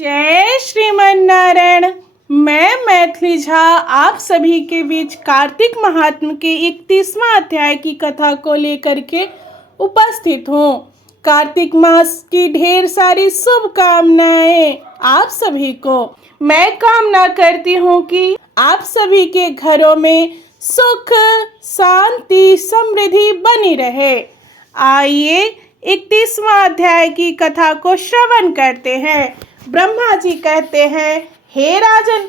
जय श्रीमन नारायण। मैं मैथिली झा आप सभी के बीच कार्तिक महात्म के 31वां अध्याय की कथा को लेकर के उपस्थित हूँ। कार्तिक मास की ढेर सारी शुभकामनाएं आप सभी को। मैं कामना करती हूँ कि आप सभी के घरों में सुख शांति समृद्धि बनी रहे। आइए 31वां अध्याय की कथा को श्रवण करते हैं। ब्रह्मा जी कहते हैं, हे राजन,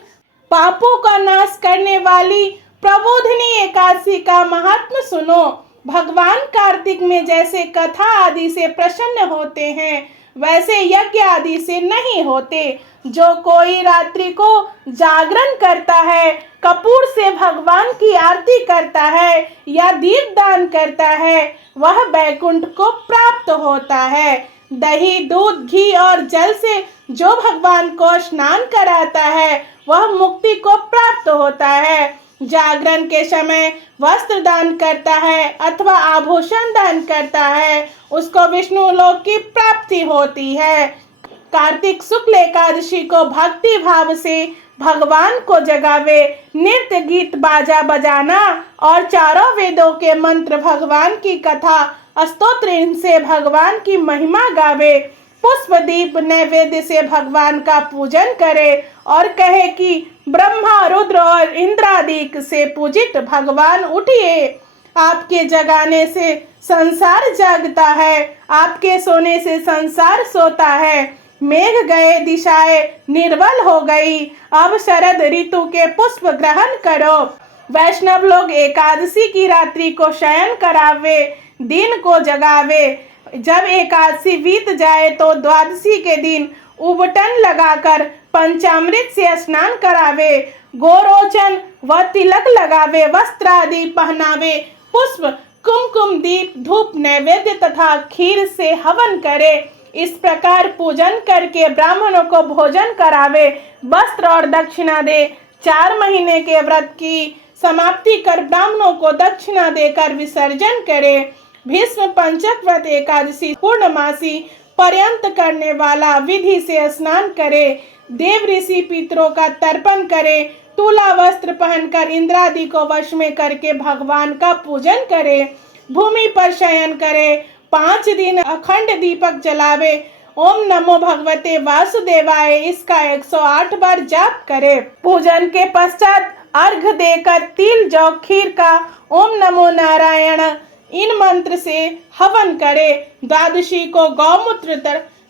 पापों का नाश करने वाली प्रबोधिनी एकादशी का महात्म सुनो। भगवान कार्तिक में जैसे कथा आदि से प्रसन्न होते हैं, वैसे यज्ञ आदि से नहीं होते। जो कोई रात्रि को जागरण करता है, कपूर से भगवान की आरती करता है या दीप दान करता है, वह बैकुंठ को प्राप्त होता है। दही दूध घी और जल से जो भगवान को स्नान कराता है, वह मुक्ति को प्राप्त होता है। जागरण के समय वस्त्र दान करता है अथवा आभूषण दान करता है, उसको विष्णु लोक की प्राप्ति होती है। कार्तिक शुक्ल एकादशी को भक्ति भाव से भगवान को जगावे, नृत्य गीत बाजा बजाना और चारों वेदों के मंत्र भगवान की कथा स्तोत्र इनसे भगवान की महिमा गावे। पुष्प दीप नैवेद्य से भगवान का पूजन करे और कहे कि ब्रह्मा रुद्र और इंद्रादिक से पूजित भगवान उठिए। आपके जगाने से संसार जागता है, आपके सोने से संसार सोता है। मेघ गए, दिशाएं निर्बल हो गई, अब शरद ऋतु के पुष्प ग्रहण करो। वैष्णव लोग एकादशी की रात्रि को शयन करावे, दिन को जगावे। जब एकादशी बीत जाए तो द्वादशी के दिन उबटन लगाकर पंचामृत से स्नान करावे, गोरोचन व तिलक लगावे, वस्त्र आदि पहनावे, पुष्प कुमकुम दीप धूप नैवेद्य तथा खीर से हवन करे। इस प्रकार पूजन करके ब्राह्मणों को भोजन करावे, वस्त्र और दक्षिणा दे। 4 महीने के व्रत की समाप्ति कर ब्राह्मणों को दक्षिणा देकर विसर्जन करे। भीष्म पंचक व्रत एकादशी पूर्णमासी पर्यंत करने वाला विधि से स्नान करे। देव ऋषि पितरों का तर्पण करे। तुला वस्त्र पहनकर इंद्रादि को वश में करके भगवान का पूजन करे। भूमि पर शयन करे। 5 दिन अखंड दीपक जलावे। ओम नमो भगवते वासुदेवाय इसका 108 बार जाप करे। पूजन के पश्चात अर्घ देकर तिल जौ खीर का ओम नमो नारायण इन मंत्र से हवन करे। द्वादशी को गौमूत्र,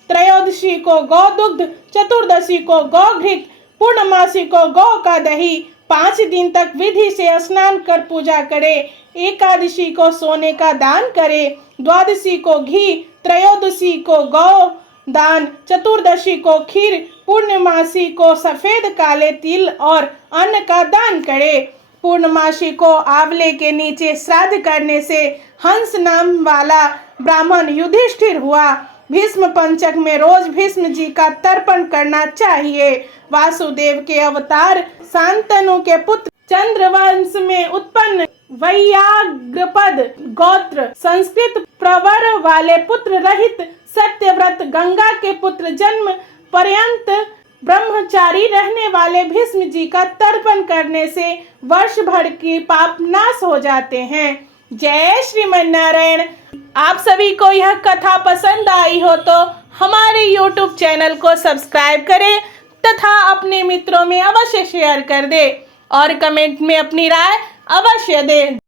त्रयोदशी को गौ दुग्ध, चतुर्दशी को गौ घृत, पूर्णमासी को गौ का दही। 5 दिन तक विधि से स्नान कर पूजा करे। एकादशी को सोने का दान करे। द्वादशी को घी, त्रयोदशी को गौ दान, चतुर्दशी को खीर, पूर्णमासी को सफेद काले तिल और अन्न का दान करे। पूर्णमासी को आंवले के नीचे श्राद्ध करने से हंस नाम वाला ब्राह्मण युधिष्ठिर हुआ। भीष्म पंचक में रोज भीष्म जी का तर्पण करना चाहिए। वासुदेव के अवतार शांतनु के पुत्र चंद्रवंश में उत्पन्न वैयाग्रपद गोत्र, संस्कृत प्रवर वाले पुत्र रहित सत्यव्रत गंगा के पुत्र, जन्म पर्यंत ब्रह्मचारी रहने वाले भीष्म जी का तर्पण करने से वर्ष भर के पाप नाश हो जाते हैं। जय श्रीमन नारायण। आप सभी को यह कथा पसंद आई हो तो हमारे YouTube चैनल को सब्सक्राइब करें तथा अपने मित्रों में अवश्य शेयर कर दें और कमेंट में अपनी राय अवश्य दें।